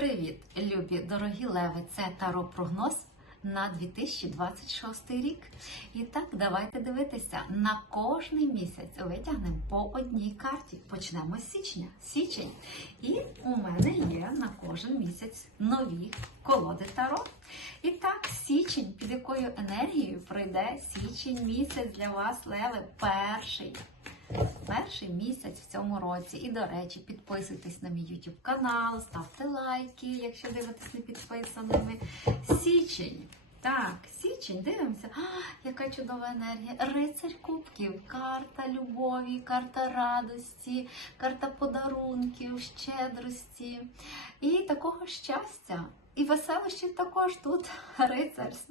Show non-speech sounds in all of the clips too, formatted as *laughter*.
Привіт, любі дорогі леви! Це таро прогноз на 2026 рік. І так, давайте дивитися. На кожний місяць витягнемо по одній карті. Почнемо з січня. Січень. І у мене є на кожен місяць нові колоди таро. І так, січень, під якою енергією пройде січень місяць для вас, леви, перший. Перший місяць в цьому році. І, до речі, підписуйтесь на мій YouTube канал, ставте лайки, якщо дивитесь не підписаними. Січень. Так, січень, дивимося. А, яка чудова енергія. Рицарь кубків, карта любові, карта радості, карта подарунків, щедрості і такого щастя. І веселощів також тут рицар з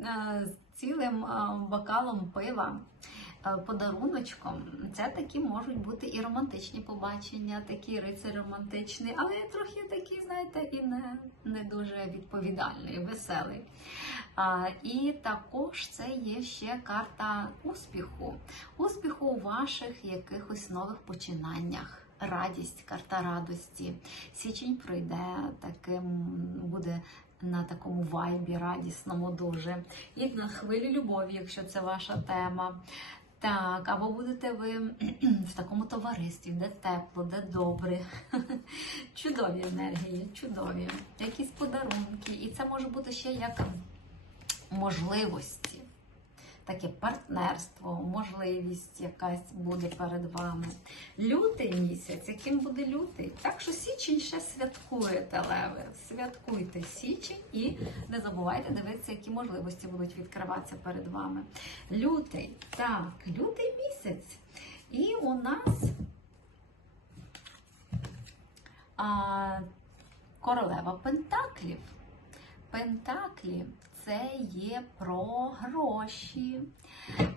е, цілим е, бокалом пива подаруночком. Це такі можуть бути і романтичні побачення, такий рицар романтичний, але трохи такий, знаєте, і не, не дуже відповідальний, веселий. А, і також це є ще карта успіху, успіху у ваших якихось нових починаннях. Радість, карта радості. Січень пройде таким, буде на такому вайбі радісному дуже. І на хвилі любові, якщо це ваша тема. Так, або будете ви *clears throat* в такому товаристві, де тепло, де добре. *laughs* Чудові енергії, чудові. Якісь подарунки. І це може бути ще як можливості. Таке партнерство, можливість якась буде перед вами. Лютий місяць, яким буде лютий? Так що січень ще святкуєте, леви. Святкуйте січень і не забувайте дивитися, які можливості будуть відкриватися перед вами. Лютий, так, лютий місяць. І у нас а, королева Пентаклів. Пентаклі це є про гроші.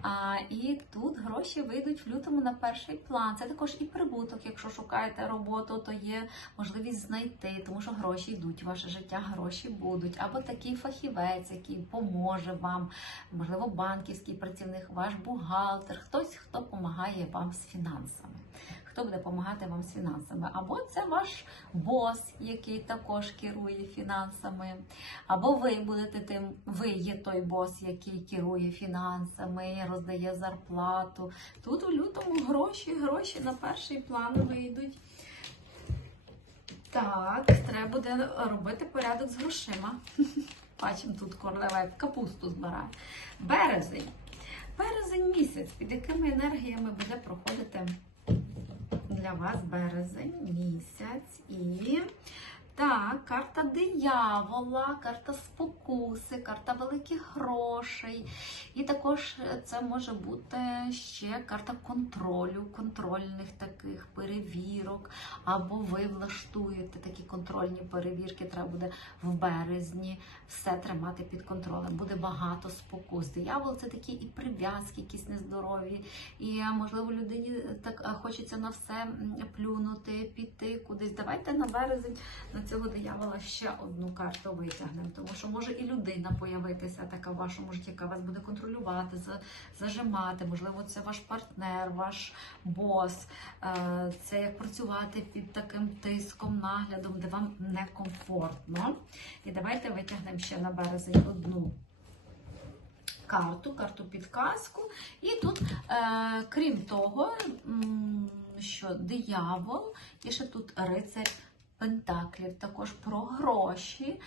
А, І тут гроші вийдуть в лютому на перший план. Це також і прибуток. Якщо шукаєте роботу, то є можливість знайти, тому що гроші йдуть в ваше життя, гроші будуть. Або такий фахівець, який поможе вам, можливо, банківський працівник, ваш бухгалтер, хтось, хто допомагає вам з фінансами. Хто буде допомагати вам з фінансами? Або це ваш бос, який також керує фінансами, або ви будете тим, ви є той бос, який керує фінансами, роздає зарплату. Тут у лютому гроші, гроші на перший план вийдуть. Так, треба буде робити порядок з грошима. *laughs* Бачимо, тут королева капусту збирає. Березень. Березень місяць, під якими енергіями буде проходити для вас березень місяць. І так, карта диявола, карта спокуси, карта великих грошей. І також це може бути ще карта контролю, контрольних таких перевірок. Або ви влаштуєте такі контрольні перевірки, треба буде в березні все тримати під контролем. Буде багато спокус. Диявол це такі і прив'язки, якісь нездорові. І можливо людині так е, хочеться на все плюнути, піти кудись. Давайте на березень цього диявола ще одну карту витягнемо, тому що може і людина появитися така в вашому житті, яка вас буде контролювати, зажимати. Можливо, це ваш партнер, ваш бос. Е, Це як працювати під таким тиском, наглядом, де вам некомфортно. І давайте витягнемо ще на березень одну. Карту, карту підказку. І тут, е, крім того, що диявол, і ще тут рицарь Пентаклів, також про гроші.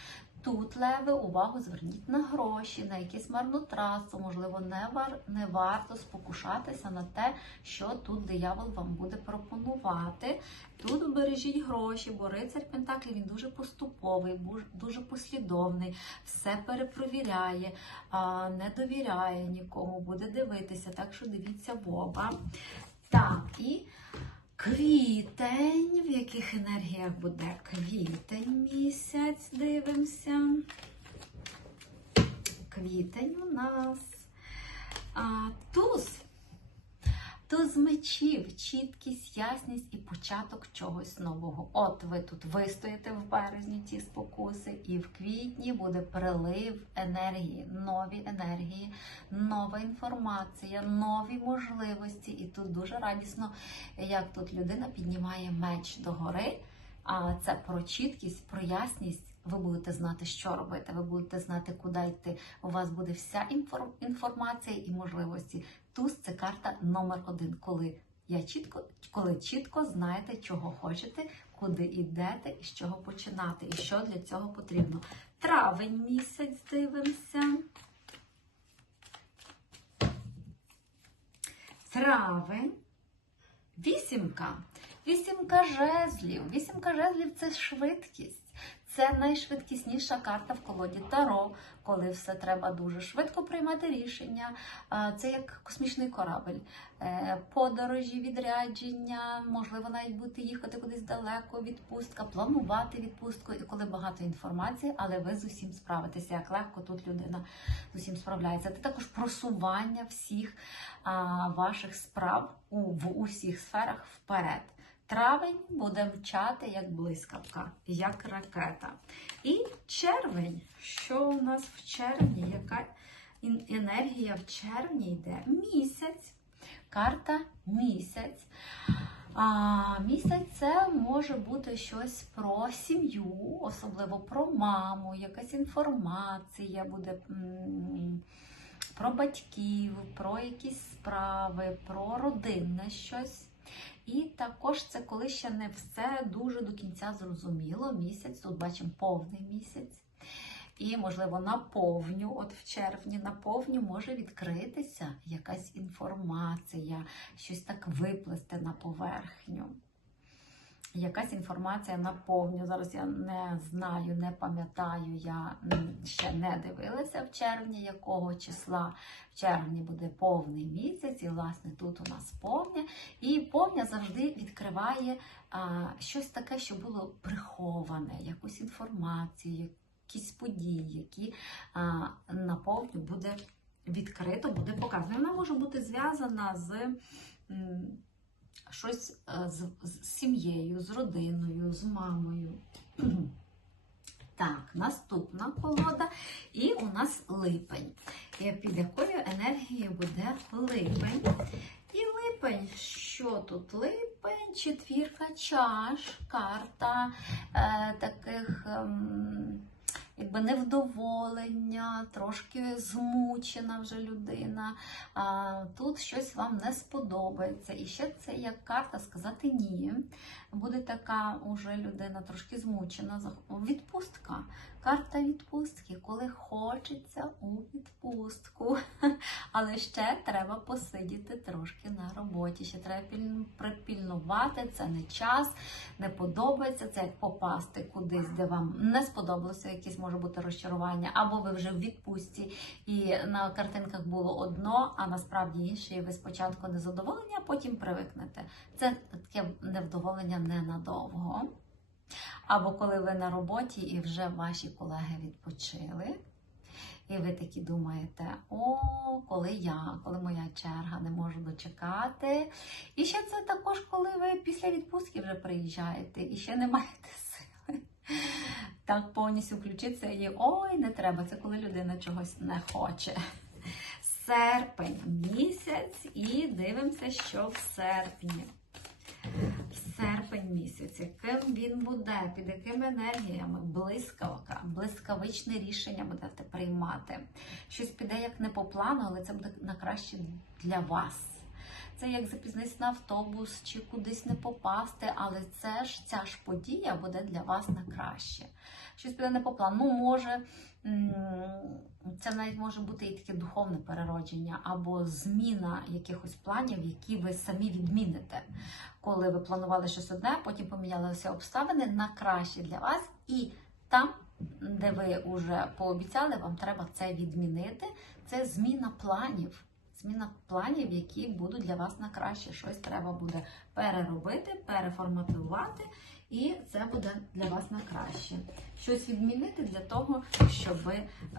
Тут леви, увагу зверніть на гроші, на якесь марнотратство, можливо, не, вар, не варто спокушатися на те, що тут диявол вам буде пропонувати. Тут бережіть гроші, бо рицар Пентаклів він дуже поступовий, дуже послідовний, все перепровіряє, не довіряє нікому, буде дивитися, так що дивіться в оба. Так, і Квітень, в яких енергіях буде квітень місяць, дивимося. Квітень у нас. А, туз. Туз мечів, чіткість, ясність і початок чогось нового. От ви тут вистоїте в березні ті спокуси, і в квітні буде прилив енергії, нові енергії, нова інформація, нові можливості. І тут дуже радісно, як тут людина піднімає меч догори. А це про чіткість, про ясність. Ви будете знати, що робити, ви будете знати, куди йти. У вас буде вся інфор- інформація і можливості. Туз це карта номер один, коли я чітко, коли чітко знаєте, чого хочете, куди йдете і з чого починати, і що для цього потрібно. Травень місяць дивимося. Травень. Вісімка. Вісімка жезлів. Вісімка жезлів це швидкість. Це найшвидкісніша карта в колоді Таро, коли все треба дуже швидко приймати рішення. Це як космічний корабель. Е, Подорожі, відрядження, можливо, навіть бути їхати кудись далеко, відпустка, планувати відпустку, і коли багато інформації, але ви з усім справитеся. Як легко тут людина з усім справляється. Це також просування всіх ваших справ в усіх сферах вперед. Травень буде мчати як блискавка, як ракета. І червень. Що у нас в червні? Яка енергія в червні йде? Місяць. Карта місяць. А, місяць це може бути щось про сім'ю, особливо про маму, якась інформація буде про батьків, про якісь справи, про родинне щось. І також це коли ще не все дуже до кінця зрозуміло. Місяць, тут бачимо повний місяць. І, можливо, наповню, от в червні наповню може відкритися якась інформація, щось так виплести на поверхню. Якась інформація на повню. Зараз я не знаю, не пам'ятаю, я ще не дивилася в червні, якого числа. В червні буде повний місяць, і, власне, тут у нас повня. І повня завжди відкриває а, щось таке, що було приховане, якусь інформацію, якісь події, які а, на повню буде відкрито, буде показано. Вона може бути зв'язана з. м, Щось е, з, з сім'єю, з родиною, з мамою. *clears throat* Так, наступна колода. І у нас липень. Під якою енергією буде липень? І липень, що тут? Липень, четвірка чаш, карта е, таких ем, якби невдоволення, трошки змучена вже людина. А, тут щось вам не сподобається. І ще це як карта сказати ні. Буде така уже людина трошки змучена. Відпустка. Карта відпустки, коли хочеться у відпустку. *laughs* Але ще треба посидіти трошки на роботі. Ще треба припільнувати. Це не час, не подобається. Це як попасти кудись, де вам не сподобалося, якесь може бути розчарування, або ви вже в відпустці, і на картинках було одно, а насправді інше, і ви спочатку незадоволені, а потім привикнете. Це таке невдоволення ненадовго. Або коли ви на роботі і вже ваші колеги відпочили. І ви такі думаєте, о, коли я, коли моя черга, не можу дочекати. І ще це також, коли ви після відпустки вже приїжджаєте і ще не маєте сили. Так повністю включитися і ой, не треба. Це коли людина чогось не хоче. Серпень місяць, і дивимося, що в серпні. Серпень місяць, яким він буде, під якими енергіями, блискавка, блискавичне рішення будете приймати. Щось піде як не по плану, але це буде на краще для вас. Це як запізнитися на автобус чи кудись не попасти, але це ж ця ж подія буде для вас на краще. Щось піде не по плану. Ну, може, це навіть може бути і таке духовне переродження, або зміна якихось планів, які ви самі відміните. Коли ви планували щось одне, потім помінялися обставини на краще для вас, і там, де ви вже пообіцяли, вам треба це відмінити. Це зміна планів. Зміна планів, які будуть для вас на краще. Щось треба буде переробити, переформатувати, і це буде для вас на краще. Щось відмінити для того, щоб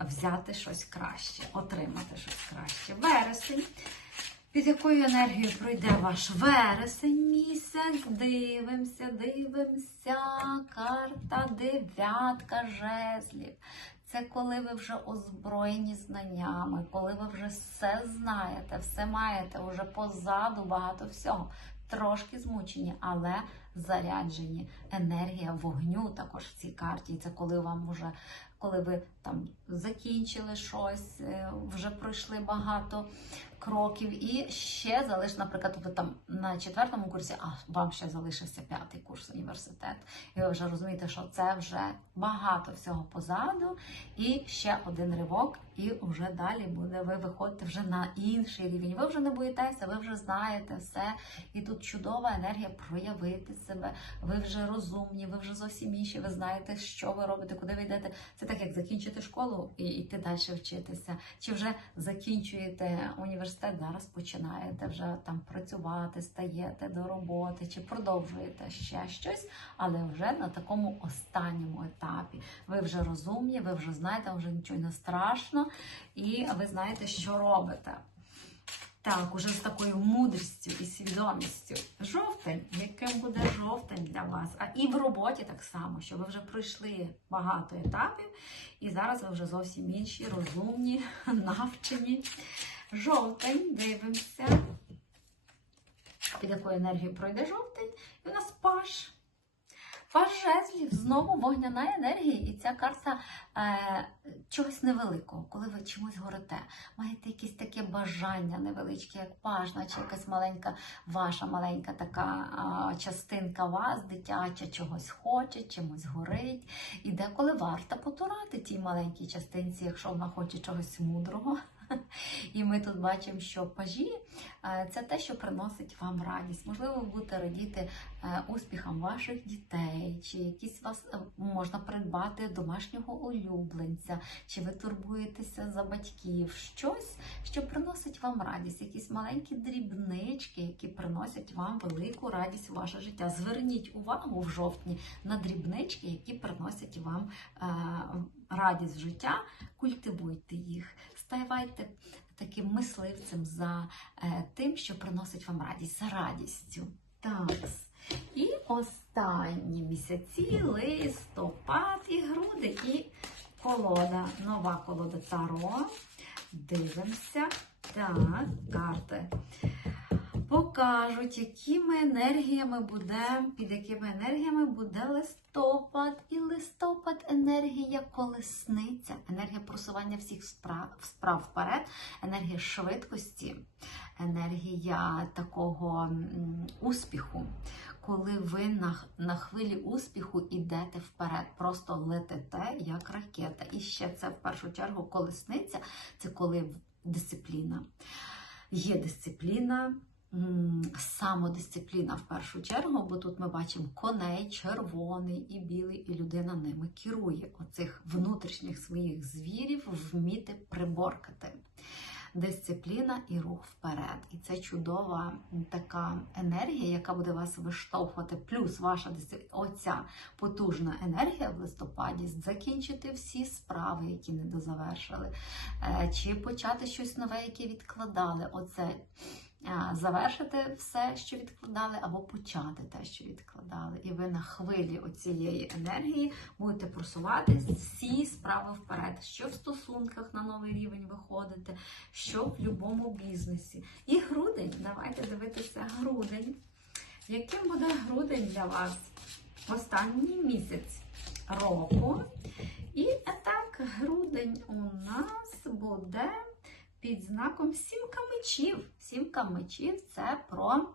взяти щось краще, отримати щось краще. Вересень. Під якою енергією пройде ваш вересень місяць? Дивимося, дивимося. Карта дев'ятка жезлів. Це коли ви вже озброєні знаннями, коли ви вже все знаєте, все маєте, вже позаду багато всього. Трошки змучені, але заряджені. Енергія вогню також в цій карті. Це коли вам вже коли ви там закінчили щось, е, вже пройшли багато кроків, і ще залиш, наприклад, ви там на четвертому курсі, а вам ще залишився п'ятий курс університету. І ви вже розумієте, що це вже багато всього позаду, і ще один ривок, і вже далі буде. Ви виходите вже на інший рівень. Ви вже не боїтеся, ви вже знаєте все. І тут чудова енергія проявити себе. Ви вже розумні, ви вже зовсім інші. Ви знаєте, що ви робите, куди ви йдете. Це так, як закінчити школу і йти далі вчитися. Чи вже закінчуєте університет, зараз починаєте вже там працювати, стаєте до роботи, чи продовжуєте ще щось, але вже на такому останньому етапі. Ви вже розумні, ви вже знаєте, вже нічого не страшно, і ви знаєте, що робите. Так, уже з такою мудрістю і свідомістю. Жовтень, яким буде жовтень для вас? А і в роботі так само, що ви вже пройшли багато етапів, і зараз ви вже зовсім інші, розумні, *laughs* навчені. Жовтень, дивимося. Під якою енергією пройде жовтень? І у нас паш. Паш жезлів, знову вогняна енергія, і ця карта е, чогось невеликого, коли ви чомусь горите, маєте якесь таке бажання невеличке, як паж, наче якась маленька, ваша маленька така а, частинка вас, дитяча, чогось хоче, чимось горить. І деколи варто потурати тій маленькій частинці, якщо вона хоче чогось мудрого. *laughs* І ми тут бачимо, що пажі е, це те, що приносить вам радість. Можливо, ви будете радіти е, успіхам ваших дітей, чи якісь вас е, можна придбати домашнього улюбленця, чи ви турбуєтеся за батьків. Щось, що приносить вам радість, якісь маленькі дрібнички, які приносять вам велику радість у ваше життя. Зверніть увагу в жовтні на дрібнички, які приносять вам радість в життя. Культивуйте їх, ставайте таким мисливцем за е, тим, що приносить вам радість, за радістю. Так. І останні місяці листопад і груди, і колода, нова колода Таро. Дивимося. Так, карти. Покажуть, якими енергіями буде, під якими енергіями буде листопад. І листопад енергія колесниця, енергія просування всіх справ, справ вперед, енергія швидкості, енергія такого успіху. Коли ви на, на хвилі успіху йдете вперед, просто летите як ракета. І ще це в першу чергу колесниця це коли дисципліна. Є дисципліна, самодисципліна в першу чергу, бо тут ми бачимо коней, червоний і білий, і людина ними керує оцих внутрішніх своїх звірів вміти приборкати. Дисципліна і рух вперед. І це чудова така енергія, яка буде вас виштовхувати. Плюс ваша оця потужна енергія в листопаді закінчити всі справи, які не дозавершили, Е, чи почати щось нове, яке відкладали. Оце завершити все, що відкладали, або почати те, що відкладали. І ви на хвилі оцієї енергії будете просуватись всі справи вперед, що в стосунках на новий рівень виходите, що в будь-якому бізнесі. І грудень, давайте дивитися грудень. Яким буде грудень для вас? Останній місяць року. І так, грудень у нас буде під знаком сімка мечів. Сімка мечів це про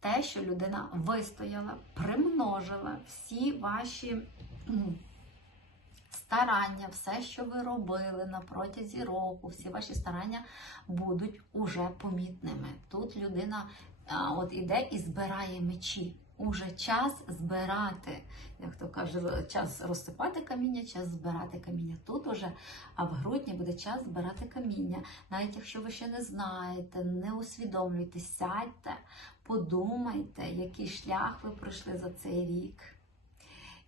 те, що людина вистояла, примножила всі ваші старання, все, що ви робили на протязі року, всі ваші старання будуть уже помітними. Тут людина от іде і збирає мечі. Уже час збирати, як то каже, час розсипати каміння, час збирати каміння. Тут уже, а в грудні буде час збирати каміння. Навіть якщо ви ще не знаєте, не усвідомлюєте, сядьте, подумайте, який шлях ви пройшли за цей рік.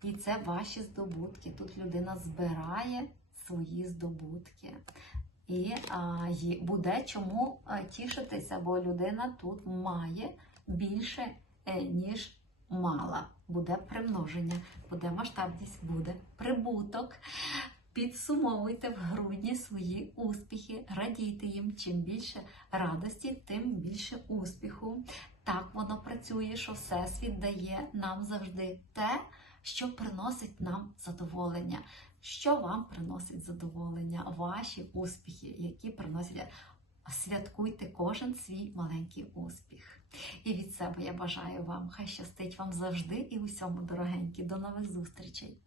І це ваші здобутки. Тут людина збирає свої здобутки. І а, буде чому тішитися, бо людина тут має більше, е, ніж мала. Буде примноження, буде масштабність, буде прибуток. Підсумовуйте в грудні свої успіхи, радійте їм. Чим більше радості, тим більше успіху. Так воно працює, що Всесвіт дає нам завжди те, що приносить нам задоволення. Що вам приносить задоволення? Ваші успіхи, які приносять. Святкуйте кожен свій маленький успіх. І від себе я бажаю вам, хай щастить вам завжди і усьому, дорогенькі. До нових зустрічей!